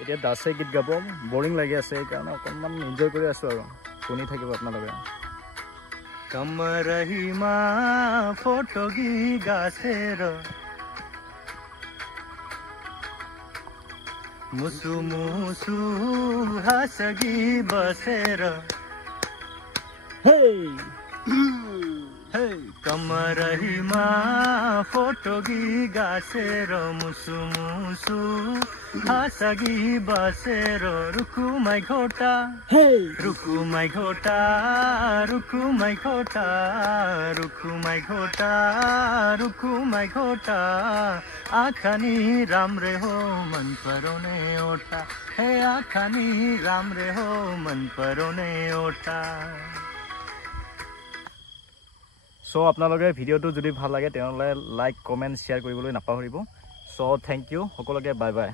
এতিয়া দাসে গীত গাব বৰিং লাগি আছে সেইকাৰণে অকণমান এনজয় কৰি আছো আৰু শুনি থাকিব আপোনালোকে कमरहिमा फोटोगी गासेर मुसु मुसु हसगी बसेर कमरहिमा फोटोगी गासेर मुसु मुसु हसगी बसेर रुकुमाई घोटा रुकुमाई घोटा रुकुमाई घोटा रुकुमाई घोटा रुकुमाई घोटा आखानी राम्रे हो मन परोने ओटा हे आखानी राम्रे हो मन परोने ओटा সো আপোনালোকে ভিডিওটো যদি ভাল লাগে তেনলে লাইক কমেন্ট শেয়ার কৰিবলৈ নাপাহৰিব সো থ্যাংক ইউ সকলোকে বাই বাই